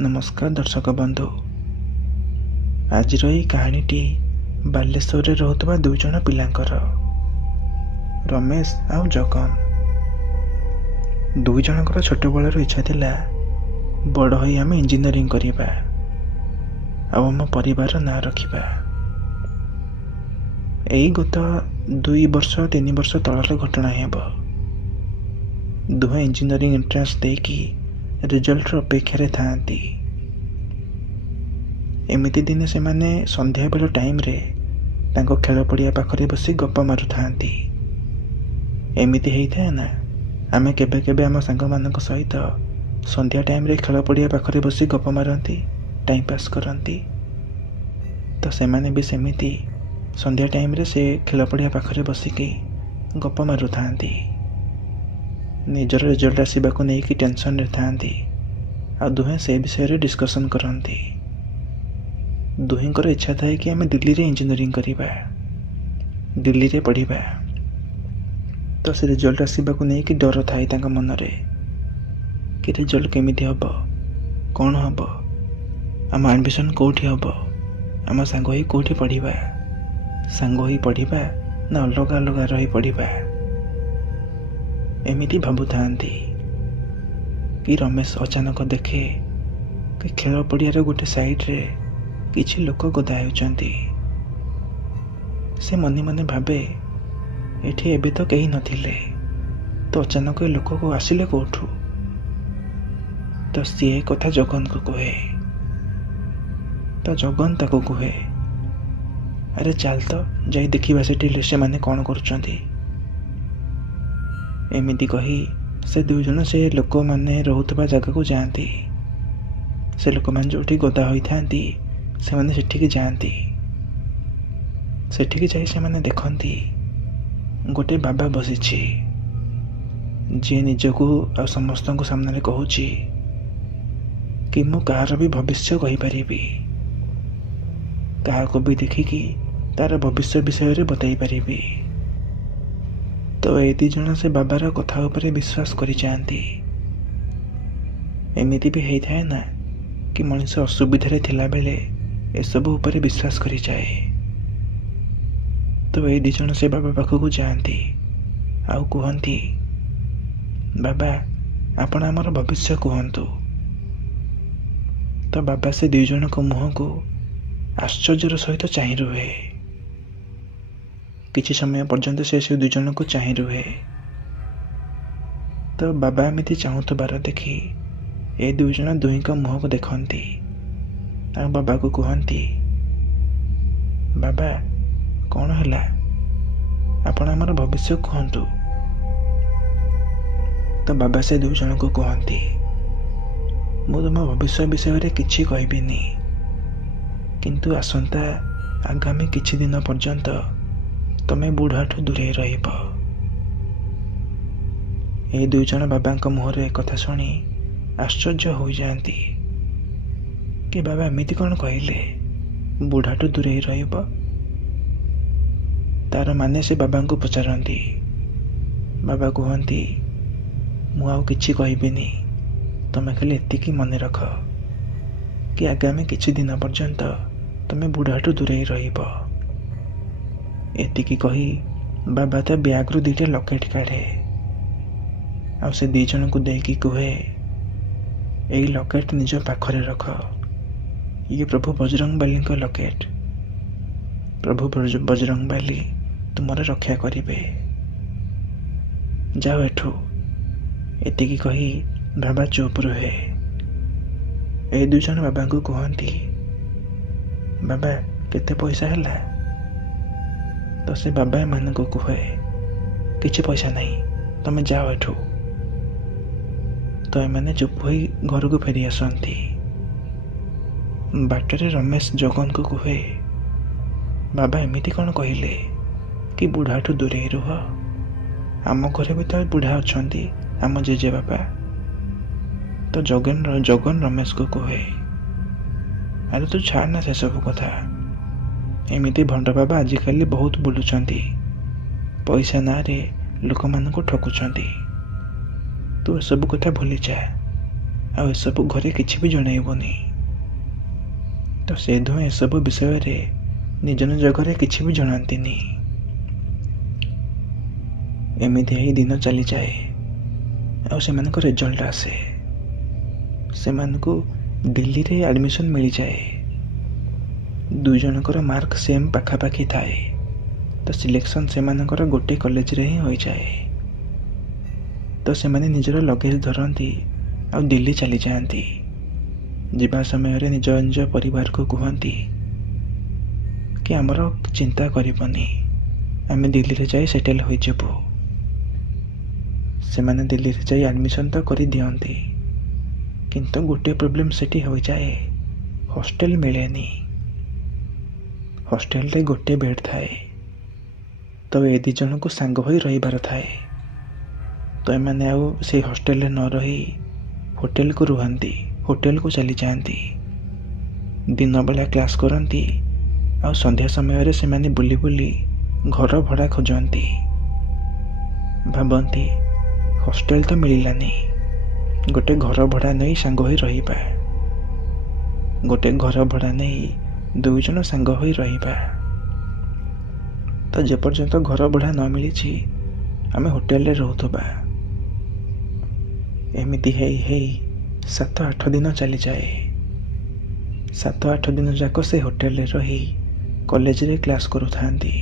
नमस्कार दर्शक बंधु। आज कहानीटी बालेश्वर रोकवा दुई जन पिलांकर रमेश आउ जगन। दुई जनकर छोट बलर इच्छा थिला बड़ होई आम इंजीनियरिंग करिबा आम परिवार ना रखिबा। एई गत 2 वर्ष 3 वर्ष तलर घटना हेब। दुहे इंजीनियरिंग एंट्रांस देकी रिजल्ट अपेक्षा थांती। एमिति दिने से माने संध्या बेल टाइम रे तांको खेल पड़िया पाखरे बसी गप मारु थांती। एमिति हेइथाय ना आमे केबे केबे आम सांग मानक सहित संध्या टाइम रे खेल पड़िया पाखरे बसी गप मारती, टाइम पास करती। तो सेमाने भी सेमिति संध्या टाइम रे से खेल पड़िया पाखरे बसिकी गप मारु थांती। निजर रिजल्ट आसवाक नहीं कि टेंशन रे थांती आ दुहे से विषय रे डिस्कशन करती। दुहेंकर इच्छा थाए कि आम दिल्ली रे इंजीनियरिंग करिबा, दिल्ली रे पढ़िबा। तो से रिजल्ट आसवाक नहीं कि डर थाए तांका मन रे कि रिजल्ट केमिति हबो, कौन हबो, आम एडमिशन कोठी हबो, आम सांग होई कोठी पढ़िबा, सांग होई पढ़िबा ना अलग अलग रही पढ़िबा। एमिति भाबु थांती कि रमेश अचानक देखे कि खेल पड़ियार गोटे साइड रे किछि लोक गदा हेउचंती। से मने मने भाबे एठी एबे तो केही नथिले, तो अचानक ए लोक को आसिले कोठू। तो सी कथा जगन को कहे। तो जगन ताको कहे, अरे चल तो जाई देखिबा सेठी से माने कौन करूचंती। एमिति कही से दुई जन से लोक माने रोहुतबा जगह को जाती। से लोक माने जोठी गदा होई थांती से माने सेठी जाती। सेठी जाई से माने देखंती गोटे बाबा बसिछि जे निजको आ समस्त को सामने कहूची कि मु कार भी भविष्य कहि परिबी, को भी देखिकी तार भविष्य विषय रे बताई परिबी। तो ए दी जन से बाबार कथा उपरे विश्वास करि जाती। एमिति भी हेइ थाए ना कि मनुष्य असुविधा रे थिला बेले ए सब उपरे विश्वास करि जाए। तो ए दी जन से बाबा पाखकु जाती आउ कहती, बाबा आपण आमर भविष्य कहतु। तो बाबा से दुई जन को मुह को आश्चर्यर सहित चाहि रुहे। किछि समय पर्यंत से दुई जन को चाहि रुहे। तो बाबा एमिति चाहुथबार देखि ए दुई जन दुही को मुह को देखती आ बाबा को कहती, बाबा कौन है आपण आमर भविष्य कहतु। तो बाबा से दुई जन को कहती, मु तुम भविष्य विषय रे किछि कहबिनी, किंतु आसंता आगामी किछि दिन पर्यंत तमे बुढ़ाठू दूरे रहिब। ए दुई जन बाबा मुहरे कथा शुणी आश्चर्य हो जाती कि बाबा एमिति कौन कहले बुढ़ाठू दूरे रहिब। तार माने से बाबा को पचारती। बाबा कहती, मु आउ किछि कहबिनी, तमे खाली एतिकी मन रख कि आगामी किछि दिन पर्यंत तमे बुढ़ाठू दूरे रहिब। एतिकी कही बाबा ता ब्याग रु 2टा लकेट काढ़े आ से 2 जन को देकी कहे, एई लकेट निज पाखरे रख, ये प्रभु बजरंग बाली का लकेट, प्रभु बजरंग बाली तुमर रक्षा करिवे, जाओ एठू। एतिकी कही बाबा चुप रहे। ए 2 जन बाबा को कहती, बाबा केते पैसा हैला। तो से बाबा मान को कहे, किछि पैसा नहीं, तमे जाओ एठू। तो एमाने चुप होई घर को फेरी आसती। बाटरे रमेश जगन को कहे, बाबा एमिति कौन कहले कि बुढ़ाठू दूरे रुह, आम घरे भी तो बुढ़ा अछंती, आम जेजे बाबा। तो जगन रमेश को कहे, अरे तू छाड़ ना से सब कथा, एमिति भंड बाबा आजिकाली बहुत बुलुचंती, पैसा ना रे लोक मान को ठकुचंती। तू सब कथा भूली जा, ଆଉ ଏସବୁ ଘରେ କିଛି ବି ଜଣାଇବନି। ତ ସେ ଦୁହେଁ ଏସବୁ ବିଷୟରେ ନିଜ ନିଜ ଘରେ କିଛି ବି ଜଣାନ୍ତିନି। ଏମିତି ହେଇ ଦିନ ଚାଲିଯାଏ ଆଉ ସେମାନଙ୍କ ରେଜଲ୍ଟ ଆସେ। ସେମାନଙ୍କୁ ଦିଲ୍ଲୀରେ ଆଡ଼ମିସନ୍ ମିଳିଯାଏ। ଦୁଇ ଜଣଙ୍କର ମାର୍କ ସେମ୍ ପାଖାପାଖି ଥାଏ। ତ ସିଲେକ୍ସନ୍ ସେମାନଙ୍କର ଗୋଟେ କଲେଜରେ ହିଁ ହୋଇଯାଏ। ତ ସେମାନେ ନିଜର ଲଗେଜ ଧରନ୍ତି ଆଉ ଦିଲ୍ଲୀ ଚାଲିଯାଆନ୍ତି। ଯିବା ସମୟରେ ନିଜ ନିଜ ପରିବାରକୁ କୁହନ୍ତି କି ଆମର ଚିନ୍ତା କରିବନି, ଆମେ ଦିଲ୍ଲୀରେ ଯାଇ ସେଟେଲ୍ ହୋଇଯିବୁ। ସେମାନେ ଦିଲ୍ଲୀରେ ଯାଇ ଆଡ଼ମିସନ୍ ତ କରିଦିଅନ୍ତି, କିନ୍ତୁ ଗୋଟିଏ ପ୍ରୋବ୍ଲେମ୍ ସେଠି ହୋଇଯାଏ, ହଷ୍ଟେଲ ମିଳେନି। ହଷ୍ଟେଲରେ ଗୋଟେ ବେଡ୍ ଥାଏ। ତ ଏ ଦୁଇ ଜଣଙ୍କୁ ସାଙ୍ଗ ହୋଇ ରହିବାର ଥାଏ। ତ ଏମାନେ ଆଉ ସେଇ ହଷ୍ଟେଲରେ ନ ରହି ହୋଟେଲକୁ ରୁହନ୍ତି, ହୋଟେଲକୁ ଚାଲିଯାଆନ୍ତି। ଦିନ ବେଳା କ୍ଲାସ୍ କରନ୍ତି ଆଉ ସନ୍ଧ୍ୟା ସମୟରେ ସେମାନେ ବୁଲି ବୁଲି ଘର ଭଡ଼ା ଖୋଜନ୍ତି। ଭାବନ୍ତି ହଷ୍ଟେଲ ତ ମିଳିଲାନି, ଗୋଟେ ଘର ଭଡ଼ା ନେଇ ସାଙ୍ଗ ହୋଇ ରହିବା। ଗୋଟେ ଘର ଭଡ଼ା ନେଇ ଦୁଇ ଜଣ ସାଙ୍ଗ ହୋଇ ରହିବା। ତ ଯେପର୍ଯ୍ୟନ୍ତ ଘର ଭଡ଼ା ନ ମିଳିଛି ଆମେ ହୋଟେଲରେ ରହୁଥିବା। ଏମିତି ହେଇ ହେଇ 7-8 ଦିନ ଚାଲିଯାଏ। 7-8 ଦିନ ଯାକ ସେ ହୋଟେଲରେ ରହି କଲେଜରେ କ୍ଲାସ୍ କରୁଥାନ୍ତି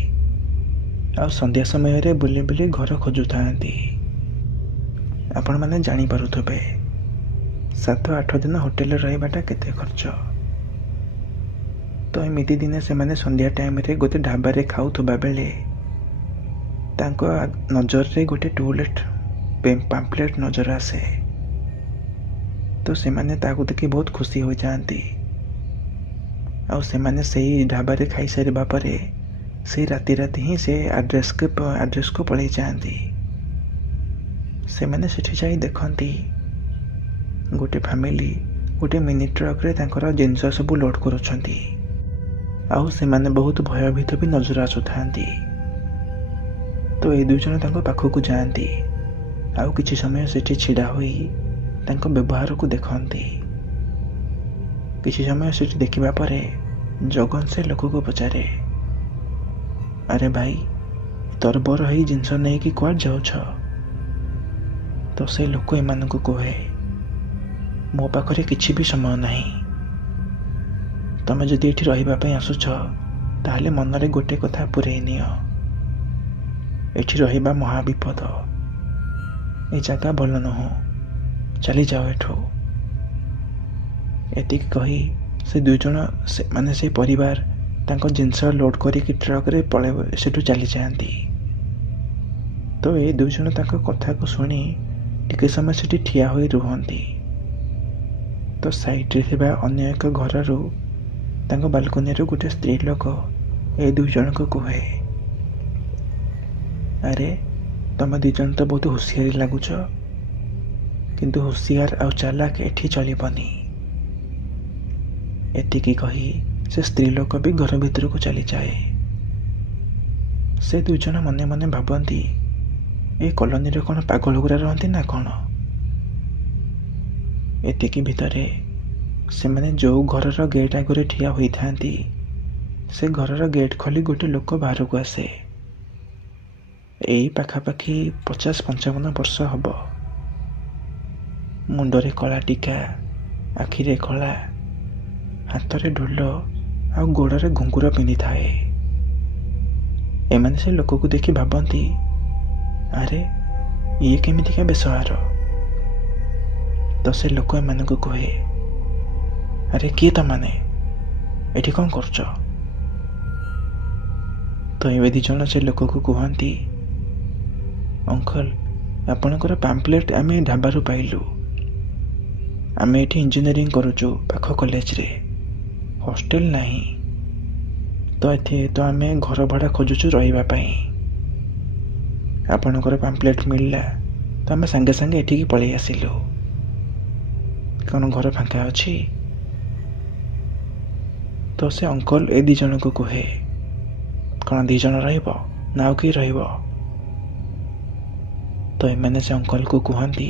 ଆଉ ସନ୍ଧ୍ୟା ସମୟରେ ବୁଲି ବୁଲି ଘର ଖୋଜୁଥାନ୍ତି। ଆପଣମାନେ ଜାଣିପାରୁଥିବେ 7-8 ଦିନ ହୋଟେଲରେ ରହିବାଟା କେତେ ଖର୍ଚ୍ଚ। ତ ଏମିତି ଦିନେ ସେମାନେ ସନ୍ଧ୍ୟା ଟାଇମରେ ଗୋଟେ ଢାବାରେ ଖାଉଥିବା ବେଳେ ତାଙ୍କ ନଜରରେ ଗୋଟେ ଟୁଲେଟ୍ ପାମ୍ପଲେଟ୍ ନଜର ଆସେ। ତ ସେମାନେ ତାକୁ ଦେଖି ବହୁତ ଖୁସି ହୋଇଯାଆନ୍ତି ଆଉ ସେମାନେ ସେଇ ଢାବାରେ ଖାଇସାରିବା ପରେ ସେଇ ରାତି ହିଁ ସେ ଆଡ୍ରେସ୍କୁ ପଳେଇ ଯାଆନ୍ତି। ସେମାନେ ସେଠି ଯାଇ ଦେଖନ୍ତି ଗୋଟେ ଫ୍ୟାମିଲି ଗୋଟେ ମିନି ଟ୍ରକରେ ତାଙ୍କର ଜିନିଷ ସବୁ ଲୋଡ୍ କରୁଛନ୍ତି ଆଉ ସେମାନେ ବହୁତ ଭୟଭୀତ ବି ନଜର ଆସୁଥାନ୍ତି। ତ ଏ ଦୁଇ ଜଣ ତାଙ୍କ ପାଖକୁ ଯାଆନ୍ତି ଆଉ କିଛି ସମୟ ସେଠି ଛିଡ଼ା ହୋଇ ତାଙ୍କ ବ୍ୟବହାରକୁ ଦେଖନ୍ତି। କିଛି ସମୟ ସେଠି ଦେଖିବା ପରେ ଜଗନ ସେ ଲୋକକୁ ପଚାରେ, ଆରେ ଭାଇ, ତରବର ହେଇ ଜିନିଷ ନେଇକି କୁଆଡ଼େ ଯାଉଛ? ତ ସେ ଲୋକ ଏମାନଙ୍କୁ କୁହେ, ମୋ ପାଖରେ କିଛି ବି ସମୟ ନାହିଁ। ତମେ ଯଦି ଏଠି ରହିବା ପାଇଁ ଆସୁଛ ତାହେଲେ ମନରେ ଗୋଟେ କଥା ପୂରେଇ ନିଅ, ଏଠି ରହିବା ମହାବିପଦ। ଏ ଜାଗା ଭଲ ନୁହଁ, ଚାଲିଯାଅ ଏଠୁ। ଏତିକି କହି ସେ ଦୁଇ ଜଣ ମାନେ ସେ ପରିବାର ତାଙ୍କ ଜିନିଷ ଲୋଡ୍ କରିକି ଟ୍ରକରେ ସେଠୁ ଚାଲିଯାଆନ୍ତି। ତ ଏ ଦୁଇ ଜଣ ତାଙ୍କ କଥାକୁ ଶୁଣି ଟିକେ ସମୟ ସେଠି ଠିଆ ହୋଇ ରୁହନ୍ତି। ତ ସାଇଡ୍ରେ ଥିବା ଅନ୍ୟ ଏକ ଘରରୁ ତାଙ୍କ ବାଲକୋନିରୁ ଗୋଟେ ସ୍ତ୍ରୀ ଲୋକ ଏ ଦୁଇ ଜଣଙ୍କୁ କୁହେ, ଆରେ ତମେ ଦୁଇ ଜଣ ତ ବହୁତ ହୁସିଆରି ଲାଗୁଛ, କିନ୍ତୁ ହୁସିଆର ଆଉ ଚାଲାକ ଏଠି ଚଳିବନି। ଏତିକି କହି ସେ ସ୍ତ୍ରୀ ଲୋକ ବି ଘର ଭିତରକୁ ଚାଲିଯାଏ। ସେ ଦୁଇ ଜଣ ମନେ ମନେ ଭାବନ୍ତି, ଏ କଲୋନୀରେ କ'ଣ ପାଗଳ ଗୁରା ରହନ୍ତି ନା କ'ଣ? ଏତିକି ଭିତରେ ସେମାନେ ଯେଉଁ ଘରର ଗେଟ୍ ଆଗରେ ଠିଆ ହୋଇଥାନ୍ତି ସେ ଘରର ଗେଟ୍ ଖୋଲି ଗୋଟେ ଲୋକ ବାହାରକୁ ଆସେ। ଏଇ ପାଖାପାଖି 50-55 ବର୍ଷ ହବ। ମୁଣ୍ଡରେ କଳା ଟିକା, ଆଖିରେ କଳା, ହାତରେ ଢୋଲ ଆଉ ଗୋଡ଼ରେ ଘୁଙ୍ଗୁର ପିନ୍ଧିଥାଏ। ଏମାନେ ସେ ଲୋକକୁ ଦେଖି ଭାବନ୍ତି, ଆରେ ଇଏ କେମିତିକା ବେଶହାର? ତ ସେ ଲୋକ ଏମାନଙ୍କୁ କୁହେ, ଆରେ କିଏ ତମାନେ? ଏଠି କ'ଣ କରୁଛ? ତ ଏବେ ଦି ଜଣ ସେ ଲୋକକୁ କୁହନ୍ତି, ଅଙ୍କଲ, ଆପଣଙ୍କର ପାମ୍ପଲେଟ୍ ଆମେ ଢାବାରୁ ପାଇଲୁ। ଆମେ ଏଠି ଇଞ୍ଜିନିୟରିଂ କରୁଛୁ ପାଖ କଲେଜରେ, ହଷ୍ଟେଲ ନାହିଁ। ତ ଆମେ ଘର ଭଡ଼ା ଖୋଜୁଛୁ ରହିବା ପାଇଁ। ଆପଣଙ୍କର ପାମ୍ପଲେଟ୍ ମିଳିଲା ତ ଆମେ ସାଙ୍ଗେ ସାଙ୍ଗେ ଏଠିକି ପଳେଇ ଆସିଲୁ। କ'ଣ ଘର ଫାଙ୍କା ଅଛି? ତ ସେ ଅଙ୍କଲ ଏ ଦୁଇ ଜଣଙ୍କୁ କୁହେ, କ'ଣ 2 ଜଣ ରହିବ ନା ଆଉ କିଏ ରହିବ? ତ ଏମାନେ ସେ ଅଙ୍କଲକୁ କୁହନ୍ତି,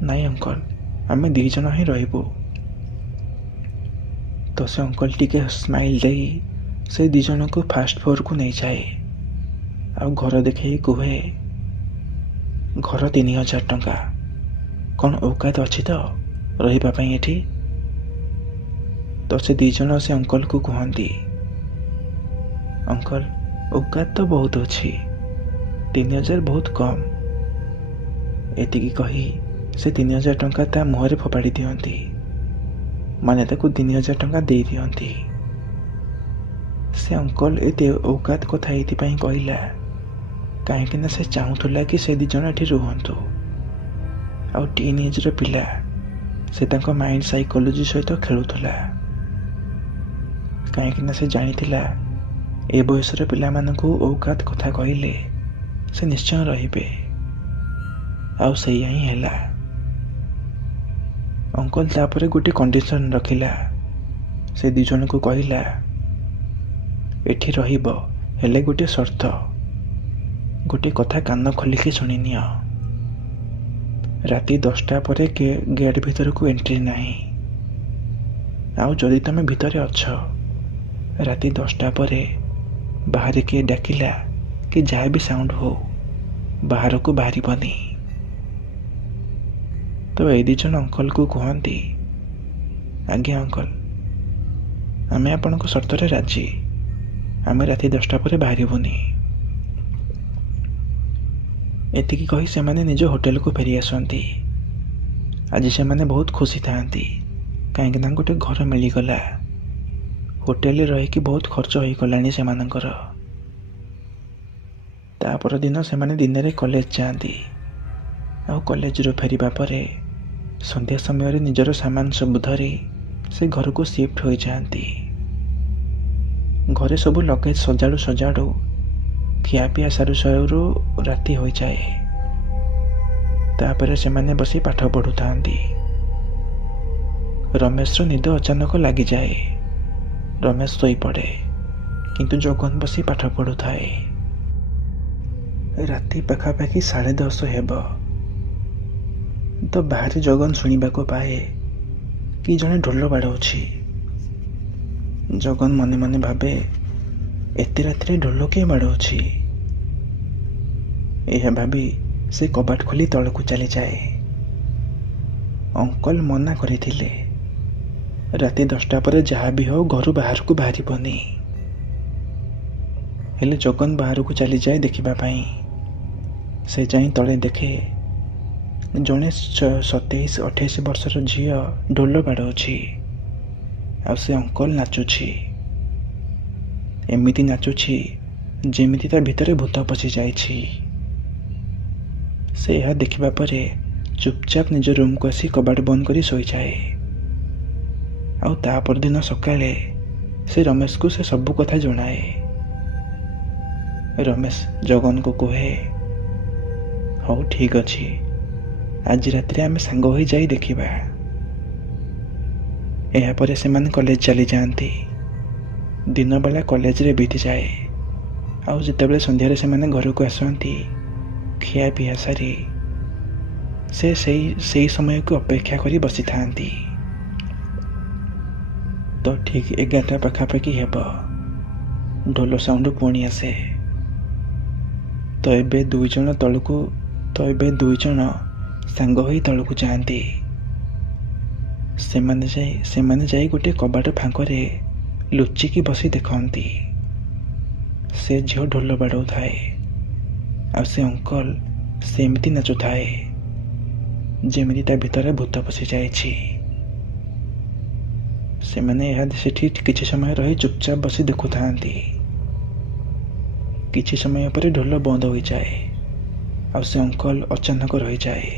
ନାଇଁ ଅଙ୍କଲ, ଆମେ 2 ଜଣ ହିଁ ରହିବୁ। ତ ସେ ଅଙ୍କଲ ଟିକେ ସ୍ମାଇଲ୍ ଦେଇ ସେ 2 ଜଣଙ୍କୁ ଫାଷ୍ଟ ଫ୍ଲୋରକୁ ନେଇଯାଏ ଆଉ ଘର ଦେଖେଇ କୁହେ, ଘର 3000 ଟଙ୍କା। କ'ଣ ଔକାତ ଅଛି ତ ରହିବା ପାଇଁ ଏଠି? ତ ସେ 2 ଜଣ ସେ ଅଙ୍କଲକୁ କୁହନ୍ତି, ଅଙ୍କଲ ଔକାତ ତ ବହୁତ ଅଛି, 3000 ବହୁତ କମ୍। ଏତିକି କହି ସେ 3000 ଟଙ୍କା ତା ମୁହଁରେ ଫୋପାଡ଼ି ଦିଅନ୍ତି, ମାନେ ତାକୁ 3000 ଟଙ୍କା ଦେଇ ଦିଅନ୍ତି। ସେ ଅଙ୍କଲ ଏତେ ଔକାତ କଥା ଏଇଥିପାଇଁ କହିଲା କାହିଁକିନା ସେ ଚାହୁଁଥିଲା କି ସେ 2 ଜଣ ଏଠି ରୁହନ୍ତୁ। ଆଉ ଟିନ୍ ଏଜ୍ର ପିଲା, ସେ ତାଙ୍କ ମାଇଣ୍ଡ ସାଇକୋଲୋଜି ସହିତ ଖେଳୁଥିଲା, କାହିଁକିନା ସେ ଜାଣିଥିଲା ଏ ବୟସର ପିଲାମାନଙ୍କୁ ଔକାତ କଥା କହିଲେ ସେ ନିଶ୍ଚୟ ରହିବେ। ଆଉ ସେଇଆ ହିଁ ହେଲା। ଅଙ୍କଲ ତାପରେ ଗୋଟେ କଣ୍ଡିସନ ରଖିଲା। ସେ 2 ଜଣଙ୍କୁ କହିଲା, ଏଠି ରହିବ, ହେଲେ ଗୋଟେ ସର୍ତ୍ତ, ଗୋଟେ କଥା କାନ ଖୋଲିକି ଶୁଣିନିଅ, ରାତି 10ଟା ପରେ ଗେଟ୍ ଭିତରକୁ ଏଣ୍ଟ୍ରି ନାହିଁ। ଆଉ ଯଦି ତମେ ଭିତରେ ଅଛ, ରାତି 10ଟା ପରେ ବାହାରେ କିଏ ଡାକିଲା କି ଯାହା ବି ସାଉଣ୍ଡ ହଉ, ବାହାରକୁ ବାହାରିବନି। ତ ଏଇ 2 ଜଣ ଅଙ୍କଲକୁ କୁହନ୍ତି, ଆଜ୍ଞା ଅଙ୍କଲ, ଆମେ ଆପଣଙ୍କ ସର୍ତ୍ତରେ ରାଜି, ଆମେ ରାତି 10ଟା ପରେ ବାହାରିବୁନି। ଏତିକି କହି ସେମାନେ ନିଜ ହୋଟେଲକୁ ଫେରି ଆସନ୍ତି। ଆଜି ସେମାନେ ବହୁତ ଖୁସି ଥାଆନ୍ତି, କାହିଁକି ନା ଗୋଟେ ଘର ମିଳିଗଲା। ହୋଟେଲରେ ରହିକି ବହୁତ ଖର୍ଚ୍ଚ ହୋଇଗଲାଣି ସେମାନଙ୍କର। ତା ପରଦିନ ସେମାନେ ଦିନରେ କଲେଜ ଯାଆନ୍ତି। ଆଉ କଲେଜରୁ ଫେରିବା ପରେ ସନ୍ଧ୍ୟା ସମୟରେ ନିଜର ସାମାନ ସବୁ ଧରି ସେ ଘରକୁ ସିଫ୍ଟ ହୋଇଯାଆନ୍ତି। ଘରେ ସବୁ ଲଗେଜ ସଜାଡ଼ୁ ଖିଆପିଆ ସାରୁ ରାତି ହୋଇଯାଏ। ତାପରେ ସେମାନେ ବସି ପାଠ ପଢ଼ୁଥାନ୍ତି। ରମେଶର ନିଦ ଅଚାନକ ଲାଗିଯାଏ। ରମେଶ ଶୋଇପଡ଼େ, କିନ୍ତୁ ଜଗନ ବସି ପାଠ ପଢ଼ୁଥାଏ। ରାତି ପାଖାପାଖି 10:30 ହେବ। ତ ବାହାରେ ଜଗନ ଶୁଣିବାକୁ ପାଏ କି ଜଣେ ଢୋଲ ବାଡ଼ଉଛି। ଜଗନ ମନେ ମନେ ଭାବେ, ଏତେ ରାତିରେ ଢୋଲ କିଏ ବାଡ଼ଉଛି? ଏହା ଭାବି ସେ କବାଟ ଖୋଲି ତଳକୁ ଚାଲିଯାଏ। ଅଙ୍କଲ ମନା କରିଥିଲେ, ରାତି 10ଟା ପରେ ଯାହା ବି ହଉ ଘରୁ ବାହାରକୁ ବାହାରିବନି। ହେଲେ ଜଗନ ବାହାରକୁ ଚାଲିଯାଏ ଦେଖିବା ପାଇଁ। ସେ ଯାଇ ତଳେ ଦେଖେ ଜଣେ 27-28 ବର୍ଷର ଝିଅ ଢୋଲ ବାଡ଼ଉଛି, ଆଉ ସେ ଅଙ୍କଲ ନାଚୁଛି। ଏମିତି ନାଚୁଛି ଯେମିତି ତା ଭିତରେ ଭୂତ ପଶି ଯାଇଛି। ସେ ଏହା ଦେଖିବା ପରେ ଚୁପଚାପ ନିଜ ରୁମକୁ ଆସି କବାଟ ବନ୍ଦ କରି ଶୋଇଯାଏ। ଆଉ ତା ପରଦିନ ସକାଳେ ସେ ରମେଶକୁ ସେ ସବୁ କଥା ଜଣାଏ। ରମେଶ ଜଗନକୁ କୁହେ, ହଉ ଠିକ୍ ଅଛି, ଆଜି ରାତିରେ ଆମେ ସାଙ୍ଗ ହୋଇ ଯାଇ ଦେଖିବା। ଏହାପରେ ସେମାନେ କଲେଜ ଚାଲିଯାଆନ୍ତି। ଦିନବେଳା କଲେଜରେ ବିତିଯାଏ। ଆଉ ଯେତେବେଳେ ସନ୍ଧ୍ୟାରେ ସେମାନେ ଘରକୁ ଆସନ୍ତି, ଖିଆ ପିଆ ସାରି ସେ ସେଇ ସମୟକୁ ଅପେକ୍ଷା କରି ବସିଥାନ୍ତି। ତ ଠିକ୍ 11ଟା ପାଖାପାଖି ହେବ, ଢୋଲ ସାଉଣ୍ଡ ପୁଣି ଆସେ। ତ ଏବେ 2 ଜଣ ସାଙ୍ଗ ହୋଇ ତଳକୁ ଯାଆନ୍ତି। ସେମାନେ ଯାଇ ଗୋଟେ କବାଟ ଫାଙ୍କରେ ଲୁଚିକି ବସି ଦେଖନ୍ତି। ସେ ଝିଅ ଢୋଲ ବାଡ଼ଉଥାଏ, ଆଉ ସେ ଅଙ୍କଲ ସେମିତି ନାଚୁଥାଏ ଯେମିତି ତା ଭିତରେ ଭୂତ ପଶି ଯାଇଛି। ସେମାନେ ସେଠି କିଛି ସମୟ ରହି ଚୁପଚାପ ବସି ଦେଖୁଥାନ୍ତି। କିଛି ସମୟ ପରେ ଢୋଲ ବନ୍ଦ ହୋଇଯାଏ, ଆଉ ସେ ଅଙ୍କଲ ଅଚାନକ ରହିଯାଏ।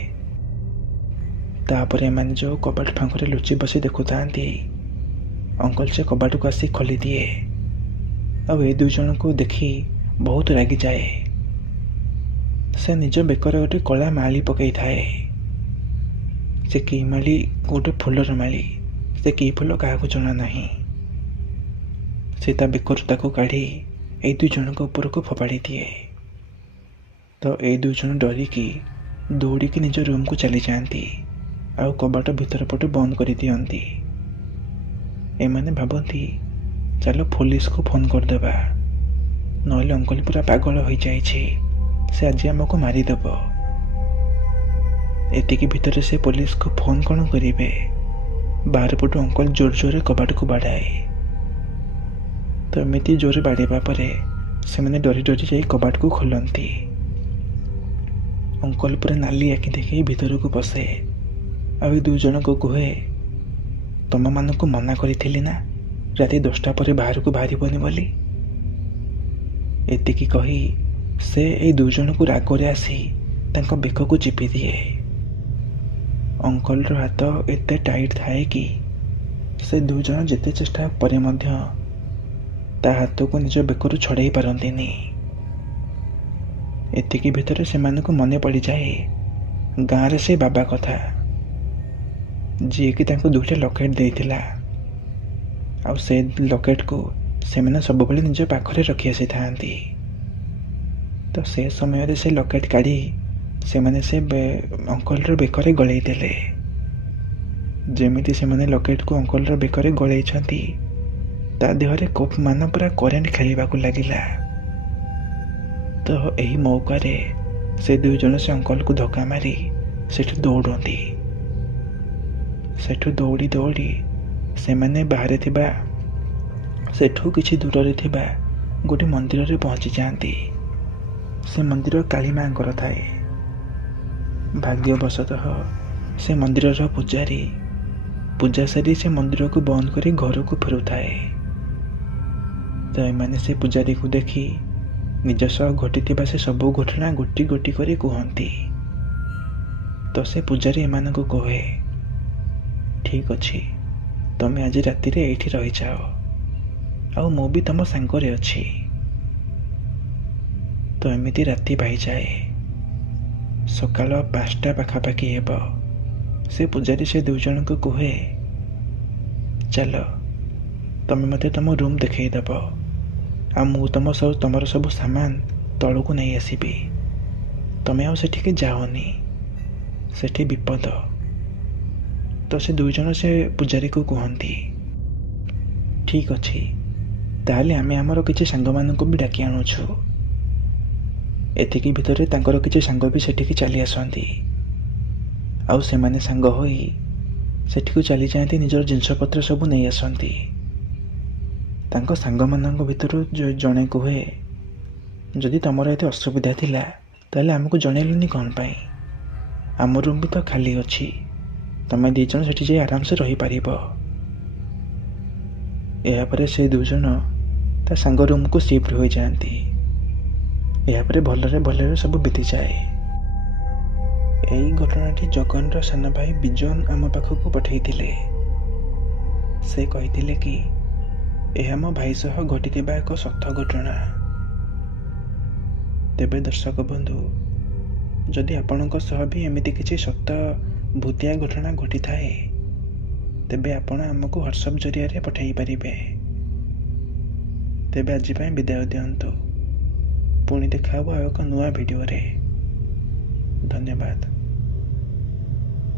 ତାପରେ ଏମାନେ ଯେଉଁ କବାଟ ଫାଙ୍କରେ ଲୁଚି ବସି ଦେଖୁଥାନ୍ତି, ଅଙ୍କଲ ସେ କବାଟକୁ ଆସି ଖୋଲିଦିଏ। ଆଉ ଏ 2 ଜଣଙ୍କୁ ଦେଖି ବହୁତ ରାଗିଯାଏ। ସେ ନିଜ ବେକରେ ଗୋଟେ କଳା ମାଳି ପକାଇଥାଏ। ସେ କି ମାଳି? ଗୋଟେ ଫୁଲର ମାଳି। ସେ କି ଫୁଲ କାହାକୁ ଜଣା ନାହିଁ। ସେ ତା ବେକରୁ ତାକୁ କାଢ଼ି ଏଇ 2 ଜଣଙ୍କ ଉପରକୁ ଫୋପାଡ଼ି ଦିଏ। ତ ଏଇ 2 ଜଣ ଡରିକି ଦୌଡ଼ିକି ନିଜ ରୁମକୁ ଚାଲିଯାଆନ୍ତି ଆଉ କବାଟ ଭିତର ପଟୁ ବନ୍ଦ କରିଦିଅନ୍ତି। ଏମାନେ ଭାବନ୍ତି ଚାଲ ପୋଲିସକୁ ଫୋନ୍ କରିଦେବା, ନହେଲେ ଅଙ୍କଲ ପୁରା ପାଗଳ ହୋଇଯାଇଛି, ସେ ଆଜି ଆମକୁ ମାରିଦେବ। ଏତିକି ଭିତରେ ସେ ପୋଲିସକୁ ଫୋନ୍ କ'ଣ କରିବେ, ବାହାର ପଟୁ ଅଙ୍କଲ ଜୋର ଜୋରରେ କବାଟକୁ ବାଡ଼ାଏ। ତ ଏମିତି ଜୋରରେ ବାଡ଼େଇବା ପରେ ସେମାନେ ଡରି ଡରି ଯାଇ କବାଟକୁ ଖୋଲନ୍ତି। ଅଙ୍କଲ ପୁରା ନାଲି ଆଖି ଦେଖେଇ ଭିତରକୁ ପଶେ, ଆଉ ଏ 2 ଜଣଙ୍କୁ କୁହେ, ତମମାନଙ୍କୁ ମନା କରିଥିଲି ନା ରାତି 10ଟା ପରେ ବାହାରକୁ ବାହାରିବନି ବୋଲି। ଏତିକି କହି ସେ ଏଇ 2 ଜଣଙ୍କୁ ରାଗରେ ଆସି ତାଙ୍କ ବେକକୁ ଚିପି ଦିଏ। ଅଙ୍କଲର ହାତ ଏତେ ଟାଇଟ୍ ଥାଏ କି ସେ 2 ଜଣ ଯେତେ ଚେଷ୍ଟା ପରେ ମଧ୍ୟ ତା ହାତକୁ ନିଜ ବେକରୁ ଛଡ଼େଇ ପାରନ୍ତିନି। ଏତିକି ଭିତରେ ସେମାନଙ୍କୁ ମନେ ପଡ଼ିଯାଏ ଗାଁରେ ସେ ବାବା କଥା, ଯିଏକି ତାଙ୍କୁ 2ଟା ଲକେଟ୍ ଦେଇଥିଲା, ଆଉ ସେ ଲକେଟ୍କୁ ସେମାନେ ସବୁବେଳେ ନିଜ ପାଖରେ ରଖି ଆସିଥାନ୍ତି। ତ ସେ ସମୟରେ ସେ ଲକେଟ୍ କାଢ଼ି ସେମାନେ ସେ ଅଙ୍କଲର ବେକରେ ଗଳେଇ ଦେଲେ। ଯେମିତି ସେମାନେ ଲକେଟ୍କୁ ଅଙ୍କଲର ବେକରେ ଗଳେଇଛନ୍ତି, ତା ଦେହରେ ମାନ ପୁରା କରେଣ୍ଟ ଖେଳିବାକୁ ଲାଗିଲା। ତ ଏହି ମୌକାରେ ସେ 2 ଜଣ ସେ ଅଙ୍କଲକୁ ଧକ୍କା ମାରି ସେଠୁ ଦୌଡ଼ନ୍ତି। ସେଠୁ ଦୌଡ଼ି ଦୌଡ଼ି ସେମାନେ ବାହାରେ ଥିବା, ସେଠୁ କିଛି ଦୂରରେ ଥିବା ଗୋଟେ ମନ୍ଦିରରେ ପହଞ୍ଚି ଯାଆନ୍ତି। ସେ ମନ୍ଦିର କାଳୀ ମାଙ୍କର ଥାଏ। ଭାଗ୍ୟବଶତଃ ସେ ମନ୍ଦିରର ପୂଜାରୀ ପୂଜା ସାରି ସେ ମନ୍ଦିରକୁ ବନ୍ଦ କରି ଘରକୁ ଫେରୁଥାଏ। ତ ଏମାନେ ସେ ପୂଜାରୀକୁ ଦେଖି ନିଜ ସହ ଘଟିଥିବା ସେ ସବୁ ଘଟଣା ଗୋଟି ଗୋଟି କରି କୁହନ୍ତି। ତ ସେ ପୂଜାରୀ ଏମାନଙ୍କୁ କହେ, ଠିକ୍ ଅଛି, ତମେ ଆଜି ରାତିରେ ଏଇଠି ରହିଯାଅ, ଆଉ ମୁଁ ବି ତମ ସାଙ୍ଗରେ ଅଛି। ତ ଏମିତି ରାତି ପାଇଯାଏ। ସକାଳ 5ଟା ପାଖାପାଖି ହେବ। ସେ ପୂଜାରୀ ସେ 2 ଜଣଙ୍କୁ କୁହେ, ଚାଲ ତମେ ମୋତେ ତମ ରୁମ୍ ଦେଖେଇଦେବ, ଆଉ ମୁଁ ତମର ସବୁ ସାମାନ ତଳକୁ ନେଇ ଆସିବି। ତମେ ଆଉ ସେଠିକି ଯାଅନି, ସେଠି ବିପଦ। ତ ସେ 2 ଜଣ ସେ ପୂଜାରୀକୁ କୁହନ୍ତି, ଠିକ୍ ଅଛି, ତାହେଲେ ଆମେ ଆମର କିଛି ସାଙ୍ଗମାନଙ୍କୁ ବି ଡାକି ଆଣୁଛୁ। ଏତିକି ଭିତରେ ତାଙ୍କର କିଛି ସାଙ୍ଗ ବି ସେଠିକି ଚାଲି ଆସନ୍ତି, ଆଉ ସେମାନେ ସାଙ୍ଗ ହୋଇ ସେଠିକୁ ଚାଲିଯାଆନ୍ତି, ନିଜର ଜିନିଷପତ୍ର ସବୁ ନେଇ ଆସନ୍ତି। ତାଙ୍କ ସାଙ୍ଗମାନଙ୍କ ଭିତରୁ ଜଣେ କୁହେ, ଯଦି ତମର ଏତେ ଅସୁବିଧା ଥିଲା ତାହେଲେ ଆମକୁ ଜଣେଇଲନି କ'ଣ ପାଇଁ? ଆମ ରୁମ୍ ବି ତ ଖାଲି ଅଛି, ତମେ 2 ଜଣ ସେଠି ଯାଇ ଆରାମସେ ରହିପାରିବ। ଏହାପରେ ସେ 2 ଜଣ ତା ସାଙ୍ଗ ରୁମ୍କୁ ସିଫ୍ଟ ହୋଇଯାଆନ୍ତି। ଏହାପରେ ଭଲରେ ଭଲରେ ସବୁ ବିତିଯାଏ। ଏଇ ଘଟଣାଟି ଜଗନର ସାନ ଭାଇ ବିଜନ ଆମ ପାଖକୁ ପଠାଇଥିଲେ। ସେ କହିଥିଲେ କି ଏହା ମୋ ଭାଇ ସହ ଘଟିଥିବା ଏକ ସତ ଘଟଣା। ତେବେ ଦର୍ଶକ ବନ୍ଧୁ, ଯଦି ଆପଣଙ୍କ ସହ ବି ଏମିତି କିଛି ସତ ଭୂତିଆ ଘଟଣା ଘଟିଥାଏ, ତେବେ ଆପଣ ଆମକୁ ହ୍ୱାଟ୍ସଆପ୍ ଜରିଆରେ ପଠାଇ ପାରିବେ। ତେବେ ଆଜି ପାଇଁ ବିଦାୟ ଦିଅନ୍ତୁ। ପୁଣି ଦେଖା ହେବ ଆଉ ଏକ ନୂଆ ଭିଡ଼ିଓରେ। ଧନ୍ୟବାଦ।